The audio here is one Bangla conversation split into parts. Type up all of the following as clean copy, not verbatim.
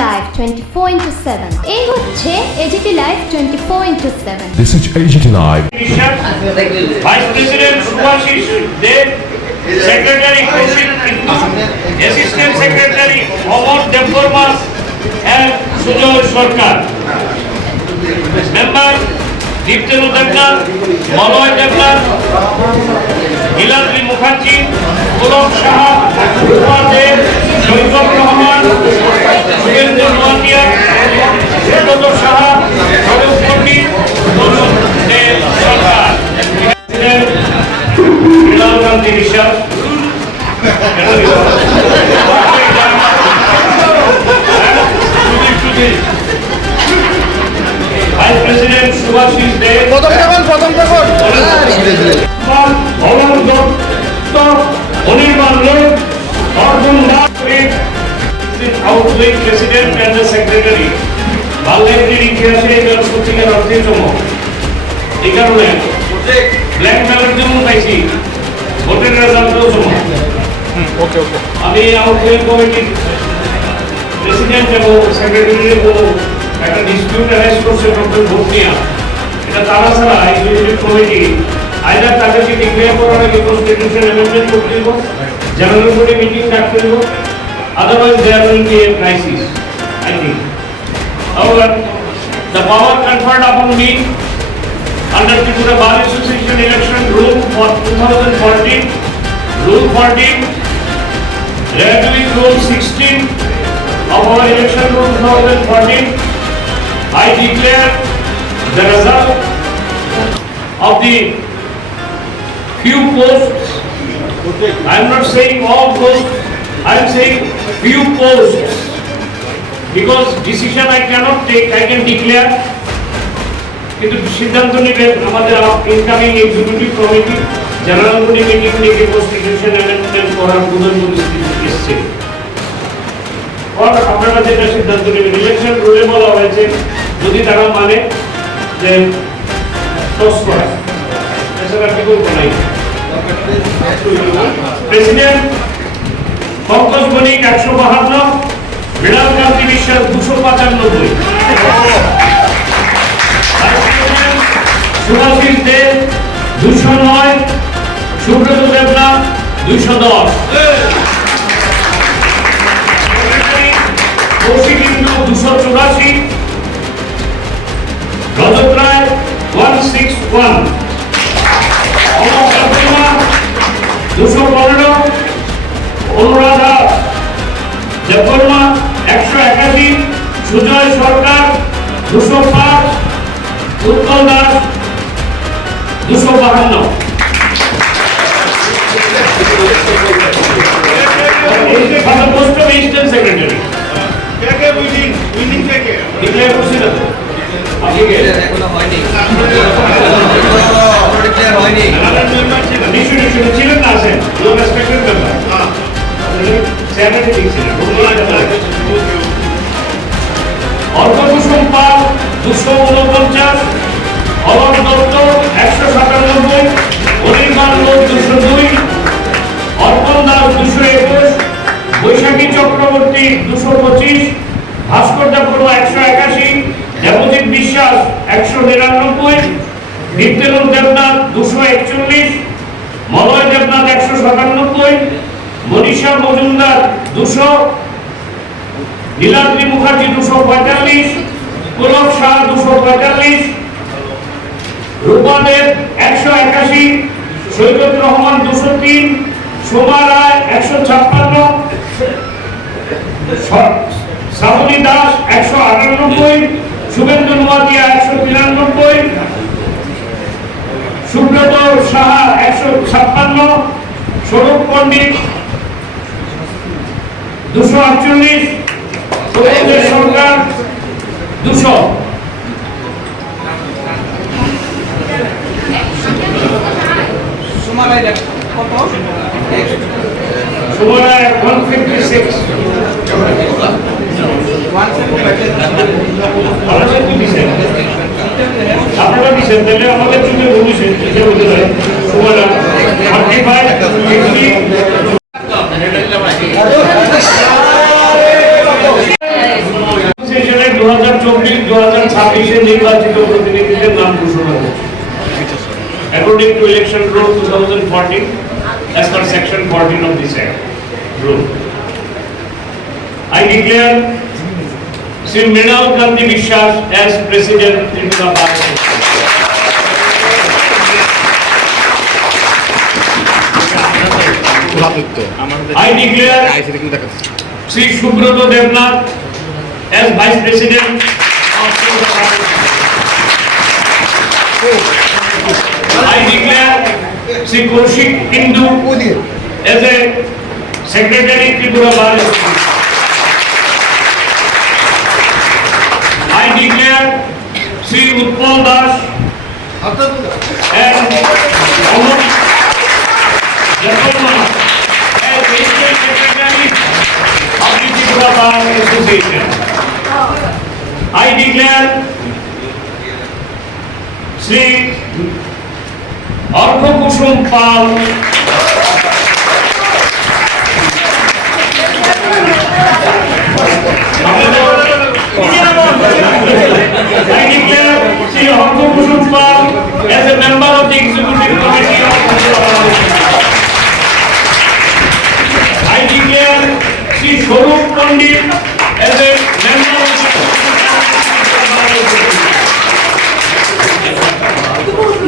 Live 24/7 এই হচ্ছে AGT Live 24/7 This is AGT Live. Vice President Subhashish Dev, Secretary Kaushik Hindu, Assistant Secretary Amar Devvarma and Sujoy Sarkar. Member Diptenu Devnath, Maloy Devnath, Hiladri Mukherjee, Pulak Shah, Rupa Dev, Shoaib Rahman, Subhendra Noatia, Subrata Shah, Swarup Pandit, Manoj Dev Sarkar. Bilal Gandhi Vishal, Vice President Subhashish Dev, Bhavan Dutta, Anirban Lok, Arjun Nath, outgoing President and the Secretary. বাংলাদেশের ইতিহাসে এটা সত্যিকার অর্থে চমক। এই কারণে ব্ল্যাক ব্যালট যেমন পাইছি, ভোটের রেজাল্টও চমক। আমি আউটগোয়িং কমিটির প্রেসিডেন্ট এবং সেক্রেটারির একটা ডিসপিউট অ্যারেস্ট করছে ডক্টর ভোট নিয়ে। এটা তারা ছাড়া এক্সিকিউটিভ কমিটি আইদার তাদেরকে ডিক্লেয়ার করার আগে কনস্টিটিউশন অ্যামেন্ডমেন্ট করতে দিব, জেনারেল বডি মিটিং ডাকতে দিব, otherwise there will be a crisis, I think. However, the power conferred upon me under Tripura Bar Association election rule for 2014, Rule 14, reviewing Rule 16 of our election rule 2014, I declare the result of the few posts. I am not saying all posts, I am saying few posts. Because decision I cannot take, I can declare. কিন্তু সিদ্ধান্ত নেবে আমাদের incoming executive committee general body meeting থেকে কনস্টিটিউশন অ্যামেন্ডমেন্ট করার প্রয়োজন পরিস্থিতি এসেছে। আর আপনারা যেটা সিদ্ধান্ত নেবেন, ইলেকশন রুলে বলা হয়েছে যদি তারা মানে যে টস করা, এছাড়া কি করবো নাই। প্রেসিডেন্ট পঙ্কজ বণিক 152, বিড়াল কান্তি বিশ্বাস 295, সুভাষিস দেব 209, সুব্রত দেবনাথ 210, কৌশিক হিন্দু 284, রজত রায় 161, অমর দেববর্মা 215, অনুরাধা দেববর্মা 181, সুজয় সরকার 205, Utpal Das 252। For the post of Assistant Secretary. Declare করছিল তো? আপনি কে? নিশ্চয় ছিলেন না আছেন? You are respected member. Chairman ঠিক ছিলেন। অর্ঘকুসুম পাল 249, অলক দত্ত 197, অনির্বাণ লোক 202, অর্পণ দাস 221, বৈশাখী চক্রবর্তী 225, ভাস্কর দেববর্মা 181, দেবজিৎ বিশ্বাস 199, দীপ্তেন্দু দেবনাথ 241, মলয় দেবনাথ 197, মনীষা মজুমদার 200, নীলাদ্রি মুখার্জি 245, পুলক শাহ 245, রূপা দেব 181, সৈকত রহমান 203, সোমা রায় 156, শ্রাবণী দাস 198, শুভেন্দু নোয়াতিয়া 193, সুব্রত সাহা 156, স্বরূপ পণ্ডিত 248, সত্যেন্দ্র সরকার 200। সুমারায় 156, আপনারা দিচ্ছেন তাহলে আমাদের চুকে ভবিষ্যৎ হিসেবে হতে পারে। সুমারা 45, 50 2026 নির্বাচিত প্রতিনিধিদের নাম ঘোষণা করছি। According to Election Rule 2014, as per Section 14 of this Act, rule, I declare Sri Mrinal Kanti Vishwas as President into the Parliament. I declare Sri Subroto Devnath as Vice President of the Parliament. I declare Sri Kaushik Hindu as a Secretary Tripura Bar Association. I declare Sri Utpal Das and Amar Jatalman as State Secretary of the Tripura Bar Association. I declare Sri Arko Kushum Pal I declare Sri Arko Kushum Pal as a member of the Executive Committee of I declare Sri Swarup Pandit as a member of the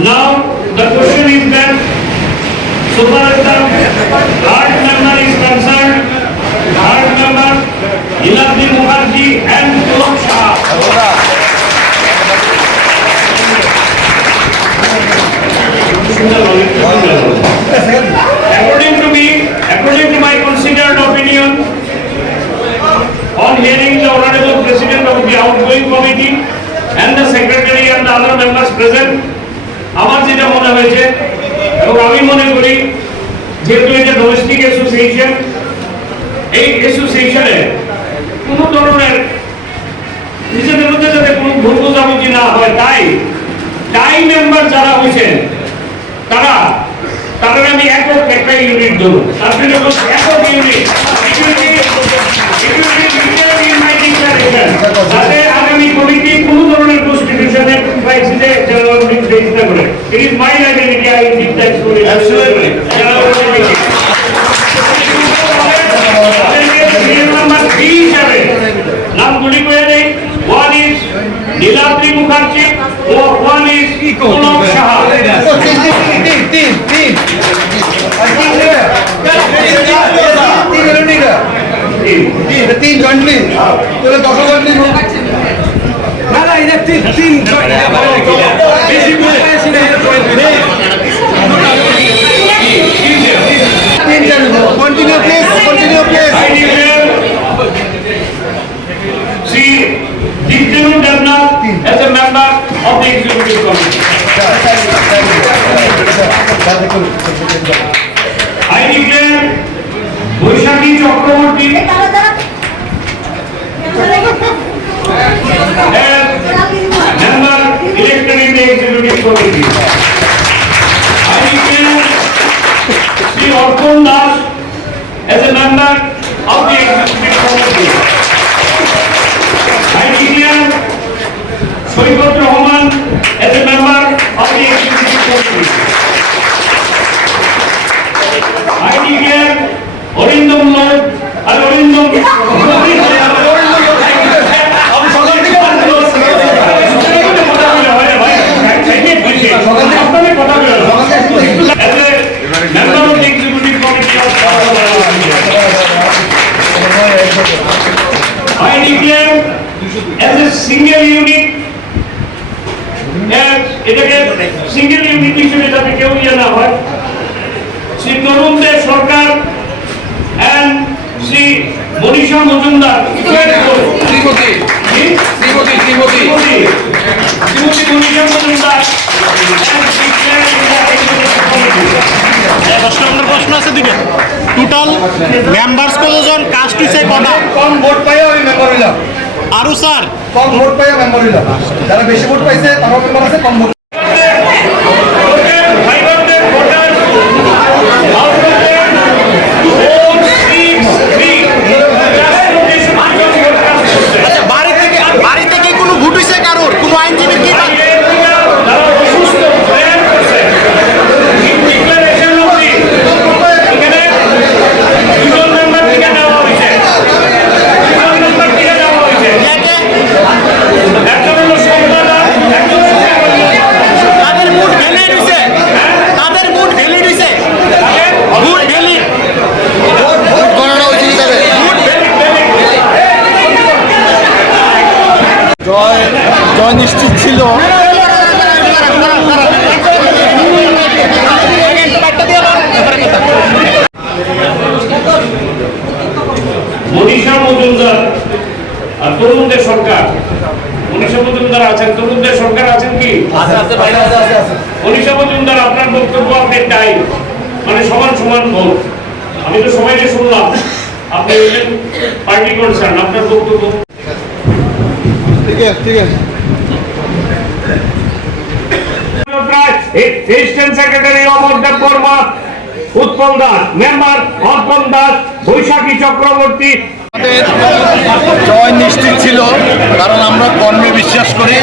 Now the question is that so far as the third member is concerned, third member Ilabdi Mukherjee and Pulak Shah. According to my considered opinion, on hearing the Honorable President of the outgoing committee and the Secretary and the other members present, আমার যেটা মনে হয়েছে এবং আমি মনে করি যেহেতু এটা ডোমেস্টিক অ্যাসোসিয়েশন, এই অ্যাসোসিয়েশনে কোনো ধরনের নিজেদের মধ্যে যাতে কোনো ভুল বোঝাবুঝি না হয়, তাই মেম্বার যারা হয়েছেন তারা আমি একক একটা ইউনিট দেবো। আপনি যখন একক ইউনিট যাতে আগামী কমিটি কোনো ধরনের কনস্টিটিউশনের ক্রাইসিসে ফেস না করে। It is my identity, I did that story absolutely. Number 3 হিসাবে নামগুলি করে দেই। One is Niladri Mukherjee, one is Pulak Saha. तीन जॉइंटली তোরে 10 জয়েন্টলি না এটা তিন বেশি করে আছে না তিন জন continue please See Jitenu Devnath as a member of the executive committee. I declare Boishaki Chakraborty as member elected in the executive committee. I declare Sri Arpon Das as a member of the executive committee. I declare Soibat Rahman as a member of the executive committee. I declare Orindam Lord and Orindam member of the executive committee of I declare as a single unit, এটাকে সিঙ্গেল ইউনিট হিসেবে যাতে কেউ না হয়, শ্রী তরুণ দে সরকার and শ্রী মনীষা মজুমদার শ্রীমতী মনীষা মজুমদার প্রশ্ন আছে দিকে টোটাল মেম্বার্স কতজন, কাস্ট হইছে কত? কম ভোট পাইও আমি মেম্বার হইলাম। আরো স্যার কম ভোট পাইও মেম্বার হইলাম। যারা বেশি ভোট পাইছে তারা মেম্বার আছে, কম ভোট বাড়ি থেকে কোনো ভোট হইছে কারোর? জয় নিশ্চিত ছিল। মনীষা মজুমদার আর তরুণদের সরকার, মনীষা মজুমদার আছেন, তরুণদের সরকার আছেন কি? মনীষা মজুমদার, আপনার বক্তব্য আপনি টাইম মানে সমান সমান ভোট। আমি তো সবাইকে শুনলাম, আপনি পার্টি কনসার্ন, আপনার বক্তব্য। ঠিক আছে, ঠিক আছে। Assistant Secretary Amardeb Barma, Utpal Das, member Arpan Das, Baishakhi Chakraborty. জয় নিশ্চিত ছিল, কারণ আমরা কর্মে বিশ্বাস করি।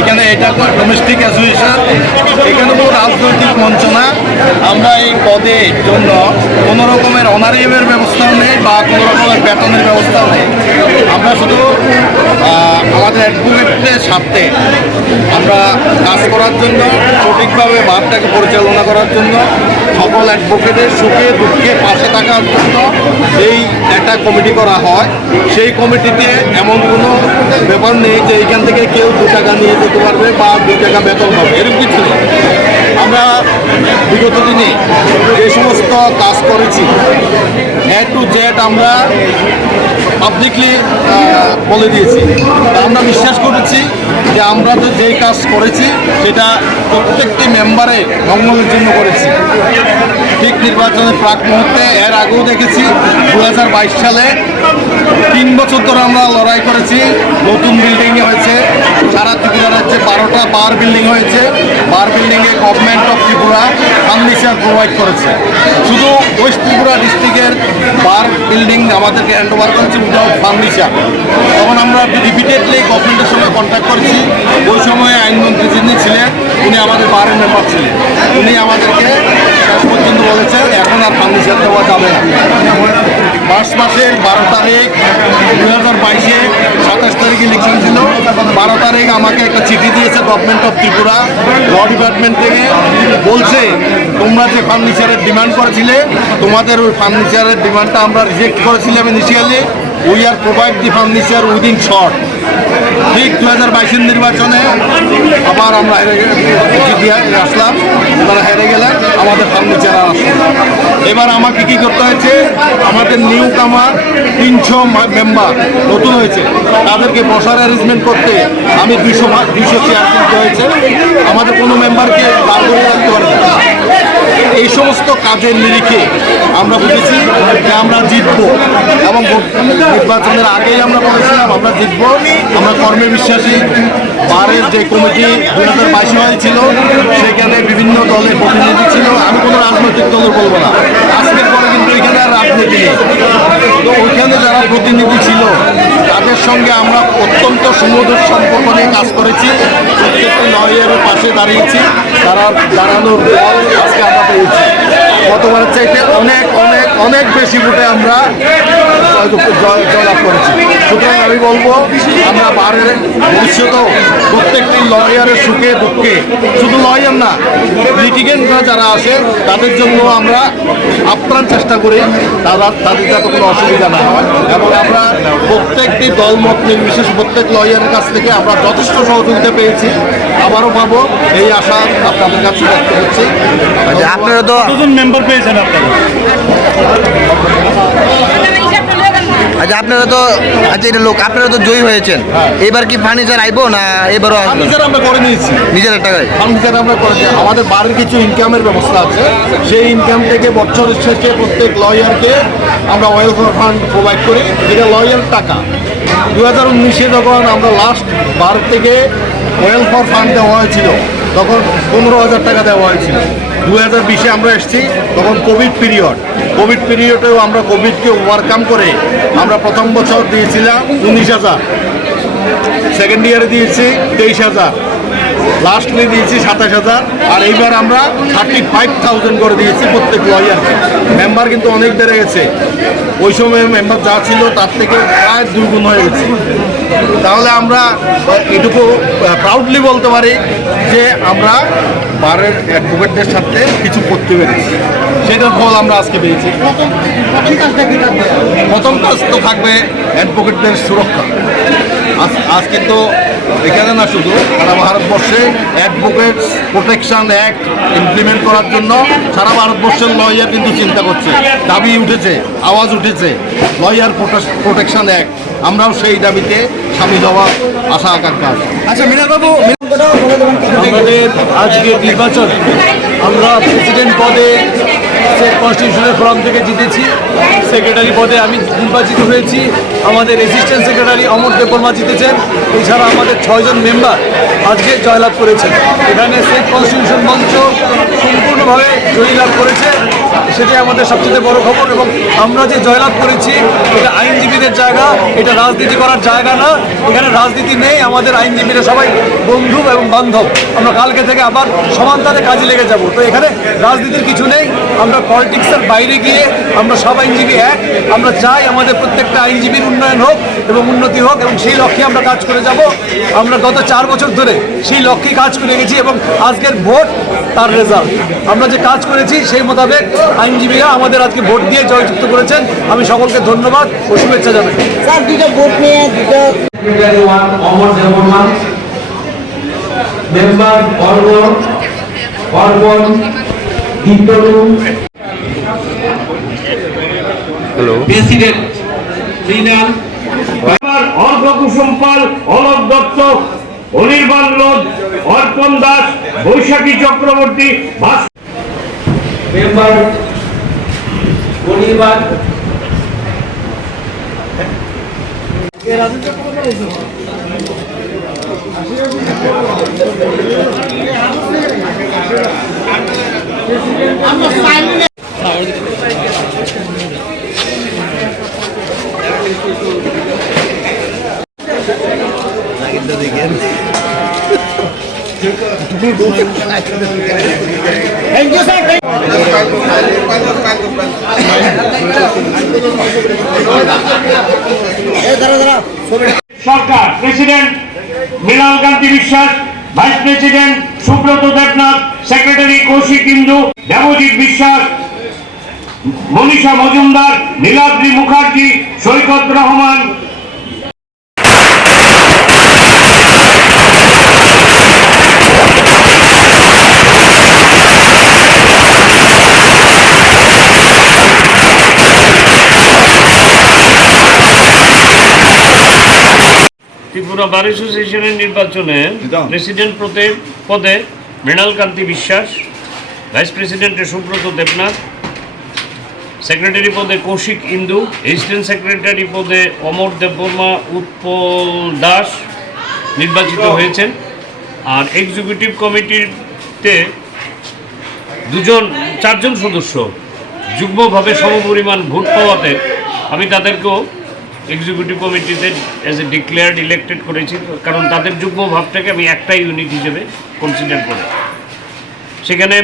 এখানে এটা ডোমেস্টিক অ্যাসোসিয়েশন, এখানে কোনো রাজনৈতিক মঞ্চ না। আমরা এই পদের জন্য কোনো রকমের অনারিয়ামের ব্যবস্থাও নেই বা কোনো রকমের বেতনের ব্যবস্থাও নেই। আমরা শুধু আমাদের অ্যাডভোকেটের স্বার্থে আমরা কাজ করার জন্য, সঠিকভাবে বারটাকে পরিচালনা করার জন্য, সকল অ্যাডভোকেটের সুখে দুঃখে পাশে থাকার জন্য এই একটা কমিটি করা হয়। সেই কমিটিতে এমন কোনো ব্যাপার নেই যে এইখান থেকে কেউ 2 টাকা নিয়ে যেতে পারবে বা 2 টাকা বেতন পাবে, এরকম কিছু নেই। আমরা বিগত দিনে যে সমস্ত কাজ করেছি A to Z আমরা পাবলিকলি বলে দিয়েছি। আমরা বিশ্বাস করেছি যে আমরা তো যেই কাজ করেছি সেটা প্রত্যেকটি মেম্বারের মঙ্গলের জন্য করেছি। ঠিক নির্বাচনের প্রাক মুহূর্তে এর আগেও দেখেছি 2022 সালে 3 বছর ধরে আমরা লড়াই করেছি। নতুন বিল্ডিংয়ে হয়েছে, সারা ত্রিপুরা রাজ্যে 12টা বার বিল্ডিং হয়েছে। বার বিল্ডিংয়ে government of Tripura furniture provide করেছে। শুধু ওয়েস্ট ত্রিপুরা ডিস্ট্রিক্টের বার বিল্ডিং আমাদেরকে হ্যান্ড ওভার করেছে উইদাউট ফার্নিচার। তখন আমরা রিপিটেডলি গভর্নমেন্টের সঙ্গে কন্ট্যাক্ট করেছি। ওই সময়ে আইনমন্ত্রী যিনি ছিলেন উনি আমাদের বারের মেম্বার ছিলেন। উনি আমাদেরকে শেষ পর্যন্ত বলেছেন এখন আর ফার্নিচার দেওয়া যাবে না। মার্চ মাসের 12 তারিখ 2022-এ 27 তারিখ ইলেকশন ছিল। 12 তারিখ আমাকে একটা চিঠি দিয়েছে government of Tripura law department থেকে, বলছে তোমরা যে ফার্নিচারের ডিমান্ড করেছিলে তোমাদের ওই ফার্নিচারের ডিমান্ডটা আমরা রিজেক্ট করেছিলাম initially. We are provide the furniture within short. ঠিক 2022-এর নির্বাচনে আবার আমরা আসলাম, তারা হেরে গেলেন, আমাদের ফার্নিচার আর আসলো। এবার আমাকে কি করতে হয়েছে, আমাদের নিউ কামার 300 মেম্বার নতুন হয়েছে, তাদেরকে বসার অ্যারেঞ্জমেন্ট করতে আমি 200 চেয়ার কিনতে হয়েছে। আমাদের কোনো মেম্বারকে দাঁড় করে রাখতে পারবে না। এই সমস্ত কাজের নিরিখে আমরা বুঝেছি যে আমরা জিতব, এবং নির্বাচনের আগেই আমরা বলেছিলাম আমরা জিতব। আমরা কর্মে বিশ্বাসী। বারের যে কমিটি 2022 হয়েছিল সেখানে বিভিন্ন দলের প্রতিনিধি ছিল। আমি কোনো রাজনৈতিক দলের বলবো না, আজকের পরে কিন্তু এখানে আর রাজনীতি নেই। তো ওইখানে যারা প্রতিনিধি ছিল তাদের সঙ্গে আমরা অত্যন্ত সুমধুর সম্পর্ক নিয়ে কাজ করেছি। প্রত্যেকটি লয়ারের পাশে দাঁড়িয়েছি, তারা দাঁড়ানোর ফল আজকে আমরা পেয়েছি। গতবারের চাইতে অনেক অনেক অনেক বেশি ভোটে আমরা জয়লাভ করেছি। সুতরাং আমি বলবো আমরা বারের ভবিষ্যতেও প্রত্যেকটি লয়ারের সুখে দুঃখে, শুধু লয়ার না লিটিগেন্টরা যারা আসে তাদের জন্য আমরা আপ্রাণ চেষ্টা করি তাদের যাতে কোনো অসুবিধা না হয়, এবং আমরা প্রত্যেকটি দলমত নির্বিশেষ প্রত্যেক লয়ারের কাছ থেকে আমরা যথেষ্ট সহযোগিতা পেয়েছি, আবারও পাবো এই আশা আপনাদের কাছে ব্যক্ত করছি। আপনারা তো মেম্বার পেয়েছেন আপনারা? আচ্ছা আপনারা তো এটা লোক আপনারা তো জয়ী হয়েছেন, এবার কি ফার্নিচার আইবো না এবারও ফার্নিচার আমরা করে নিয়েছি নিজের টাকায়? ফার্নিচার আমরা করেছি, আমাদের বাড়ির কিছু ইনকামের ব্যবস্থা আছে। সেই ইনকাম থেকে বছরের শেষে প্রত্যেক লয়ারকে আমরা ওয়েলফেয়ার ফান্ড প্রোভাইড করি, এটা লয়ার টাকা। 2019-এ যখন আমরা লাস্ট বার থেকে ওয়েলফেয়ার ফান্ড দেওয়া হয়েছিল তখন 15,000 টাকা দেওয়া হয়েছিল। 2020-এ আমরা এসেছি তখন কোভিড পিরিয়ডেও আমরা কোভিডকে ওভারকাম করে আমরা প্রথম বছর দিয়েছিলাম 19,000, সেকেন্ড ইয়ারে দিয়েছি 23,000, লাস্টলি দিয়েছি 27,000, আর এইবার আমরা 35,000 করে দিয়েছি প্রত্যেক লয়ারকে। মেম্বার কিন্তু অনেক বেড়ে গেছে, ওই সময় মেম্বার যা ছিল তার থেকে প্রায় 2 গুণ হয়ে গেছে। তাহলে আমরা এটুকু প্রাউডলি বলতে পারি যে আমরা বারের অ্যাডভোকেটদের সাথে কিছু করতে পেরেছি, সেটার ফল আমরা আজকে পেয়েছি। প্রথম কাজ তো থাকবে অ্যাডভোকেটদের সুরক্ষা। আজ কিন্তু এখানে না শুধু সারা ভারতবর্ষে অ্যাডভোকেটস প্রোটেকশন অ্যাক্ট ইমপ্লিমেন্ট করার জন্য সারা ভারতবর্ষের লয়ার কিন্তু চিন্তা করছে, দাবি উঠেছে, আওয়াজ উঠেছে লয়ার প্রোটেকশন অ্যাক্ট। আমরাও সেই দাবিতে সামিল হওয়ার আশা আকাঙ্ক্ষা আছে। আচ্ছা মিনাবাবু, আমাদের আজকের নির্বাচন আমরা প্রেসিডেন্ট পদে কনস্টিটিউশনের ফর্ম থেকে জিতেছি, সেক্রেটারি পদে আমি নির্বাচিত হয়েছি, আমাদের অ্যাসিস্ট্যান্ট সেক্রেটারি অমর দেববর্মা জিতেছেন, এছাড়া আমাদের 6 জন মেম্বার আজকে জয়লাভ করেছেন। এখানে স্টেট কনস্টিটিউশন মঞ্চ সম্পূর্ণভাবে জয়লাভ করেছে, সেটাই আমাদের সবচেয়ে বড় খবর। এবং আমরা যে জয়লাভ করেছি এটা আইনজীবীদের জায়গা, এটা রাজনীতি করার জায়গা না, এখানে রাজনীতি নেই, আমাদের আইনজীবীরা সবাই বন্ধু এবং বান্ধব। আমরা কালকে থেকে আবার সমানতারে কাজে লেগে যাব। তো এখানে রাজনীতির কিছু নেই, আমরা পলিটিক্সের বাইরে গিয়ে আমরা সব আইনজীবী এক। আমরা চাই আমাদের প্রত্যেকটা আইনজীবীর উন্নয়ন হোক এবং উন্নতি হোক, এবং সেই লক্ষ্যে আমরা কাজ করে যাব। আমরা গত 4 বছর ধরে সেই লক্ষ্যে কাজ করে গেছি এবং আজকের ভোট তার রেজাল্ট। আমরা যে কাজ করেছি সেই মোতাবেক আইনজীবীরা আমাদের আজকে ভোট দিয়ে জয়যুক্ত করেছেন। আমি সকলকে ধন্যবাদ ও শুভেচ্ছা জানাই। স্যার দুটো ভোট নিয়ে দুটো অমর Debbarma, member Arpan Diptalu, president Mrinal, Arghya Kusum Pal, Alok Dutta, Anirban Lodh, Arpan Das, Baishakhi Chakraborty, member Anirban, Sarkar, president Mrinal Kanti Biswas, vice president Subrata Debnath, secretary Kaushik Indu, Debjit Biswas, Manisha Majumdar, Niladri Mukherjee, সৈকত রহমান। ত্রিপুরা বার অ্যাসোসিয়েশনের নির্বাচনে প্রেসিডেন্ট পদে মৃণাল কান্তি বিশ্বাস, ভাইস প্রেসিডেন্টে সুব্রত দেবনাথ, সেক্রেটারি পদে কৌশিক ইন্দু, অ্যাসিস্ট্যান্ট সেক্রেটারি পদে অমর দেববর্মা, উৎপল দাস নির্বাচিত হয়েছেন। আর এক্সিকিউটিভ কমিটিতে 4 জন সদস্য যুগ্মভাবে সমপরিমাণ ভোট পাওয়াতে আমি তাদেরকেও এক্সিকিউটিভ কমিটিতে অ্যাজ এ ডিক্লেয়ার্ড ইলেক্টেড করেছি, কারণ তাদের যুগ্ম ভাবটাকে আমি একটাই ইউনিট হিসেবে কনসিডার করে। সেখানে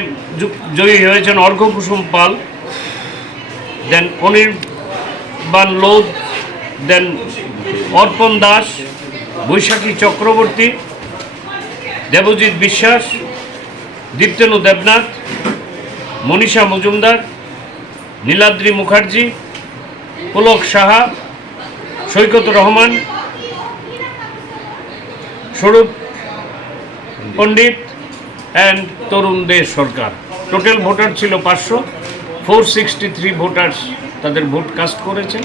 জয়ী হয়েছেন অর্ঘ্য কুসুম পাল, দেন অনির্বাণ লোধ, দেন অর্পণ দাস, বৈশাখী চক্রবর্তী, দেবজিৎ বিশ্বাস, Diptendu Debnath, Manisha Majumdar, Niladri Mukherjee, Pulak Saha, Saikat Rahman, Swarup Pandit and Tarun De Sarkar. Total voter ছিল 500, 463 ভোটার্স তাদের ভোট কাস্ট করেছেন।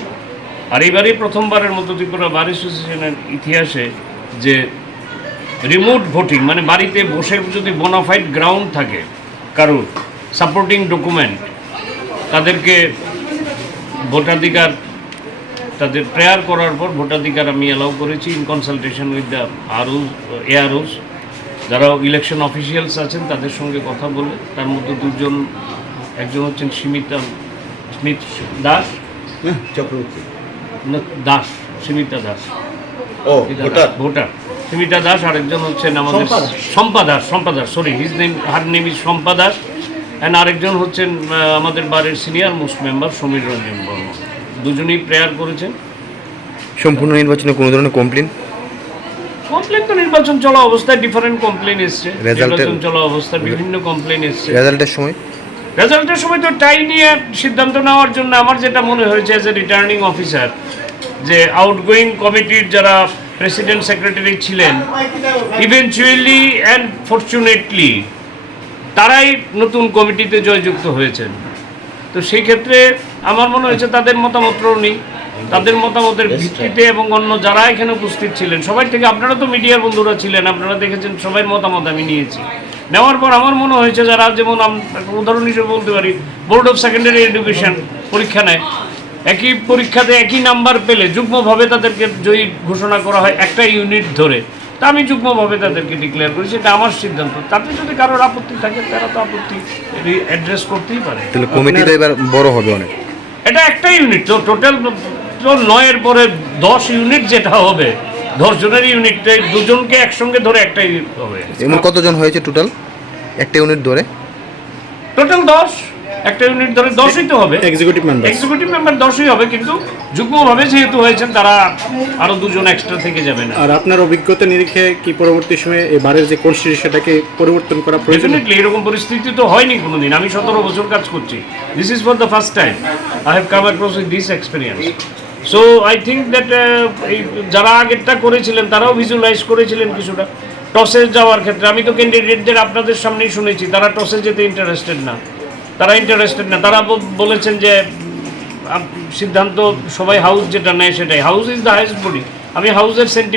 আর এবারই প্রথমবারের মতো ত্রিপুরা বার অ্যাসোসিয়েশনের ইতিহাসে যে রিমোট ভোটিং, মানে বাড়িতে বসে যদি বোনাফাইড গ্রাউন্ড থাকে কারোর সাপোর্টিং ডকুমেন্ট, তাদেরকে ভোটাধিকার, তাদের প্রেয়ার করার পর ভোটাধিকার আমি অ্যালাউ করেছি in consultation with the AROs, যারা ইলেকশন অফিসিয়ালস আছেন তাদের সঙ্গে কথা বলে। তার মধ্যে 2 জন, একজন হচ্ছেন স্মিতা দাস, স্মিতা দাস ভোটার স্মিতা দাস, আরেকজন হচ্ছেন আমাদের Shampa Das, sorry her name is Shampa Das, and আরেকজন হচ্ছেন আমাদের বারের senior most member Samir Ranjan Barma. দুজনেই প্রেয়ার করেছেন। সম্পূর্ণ নির্বাচনে কোনো ধরনের কমপ্লেন তো নির্বাচন চলা অবস্থায় ডিফারেন্ট কমপ্লেন এসছে, নির্বাচন চলা অবস্থায় বিভিন্ন কমপ্লেন এসছে। রেজাল্টের সময় তো টাই নিয়ে সিদ্ধান্ত নেওয়ার জন্য আমার যেটা মনে হয়েছে অ্যাজ এ রিটার্নিং অফিসার, যে আউটগোয়িং কমিটির যারা প্রেসিডেন্ট সেক্রেটারি ছিলেন, ইভেনচুয়ালি অ্যান্ড ফরচুনেটলি তারাই নতুন কমিটিতে জয়যুক্ত হয়েছেন। তো সেই ক্ষেত্রে আমার মনে হয়েছে তাদের মতামতও নেই, তাদের মতামতের ভিত্তিতে এবং অন্য যারা এখানে উপস্থিত ছিলেন সবাই থেকে, আপনারা তো মিডিয়ার বন্ধুরা ছিলেন, আপনারা দেখেছেন সবার মতামত আমি নিয়েছি। নেওয়ার পর আমার মনে হয়েছে যারা, যেমন উদাহরণ হিসেবে বলতে পারি, বোর্ড অফ সেকেন্ডারি এডুকেশন পরীক্ষা নেয়, একই পরীক্ষাতে একই নাম্বার পেলে যুগ্মভাবে তাদেরকে জয়ী ঘোষণা করা হয় একটা ইউনিট ধরে। তা আমি যুগ্মভাবে তাদেরকে ডিক্লেয়ার করি, সেটা আমার সিদ্ধান্ত। তাতে যদি কারোর আপত্তি থাকে তারা তো আপত্তি অ্যাড্রেস করতেই পারে। তাহলে কমিটিটা এবার বড় হবে অনেক। এটা একটা ইউনিট তো, টোটাল তো 9-এর পরে 10 ইউনিট যেটা হবে, 10 জনের ইউনিট, দুজনকে একসঙ্গে ধরে একটা ইউনিট হবে। এমন কতজন হয়েছে টোটাল একটা ইউনিট ধরে? টোটাল 10, একটা ইউনিট ধরে 10ই তো হবে। এক্সিকিউটিভ মেম্বার 10ই হবে, কিন্তু যুগ্মভাবে যেহেতু হয়েছেন তারা আরো 2 জন এক্সট্রা থেকে যাবেন। আর আপনার অভিজ্ঞতা নিরিখে কি পরবর্তী সময়ে এবারের যে কনস্টিটিউশন সেটাকে পরিবর্তন করা প্রয়োজন? ডেফিনেটলি এরকম পরিস্থিতি তো হয়নি কোনোদিন। আমি 17 বছর কাজ করছি। This is for the first time I have come across with this experience. So I think that যারা আগেরটা করেছিলেন তারাও ভিজুয়ালাইজ করেছিলেন কিছুটা। টসে যাওয়ার ক্ষেত্রে আমি তো ক্যান্ডিডেটদের আপনাদের সামনেই শুনেছি, তারা টসে যেতে ইন্টারেস্টেড না, তারা বলেছেন যে সিদ্ধান্ত সবাই হাউস যেটা নেয় সেটাই, house is the highest body. আমি হাউসের সেন্টিমেন্ট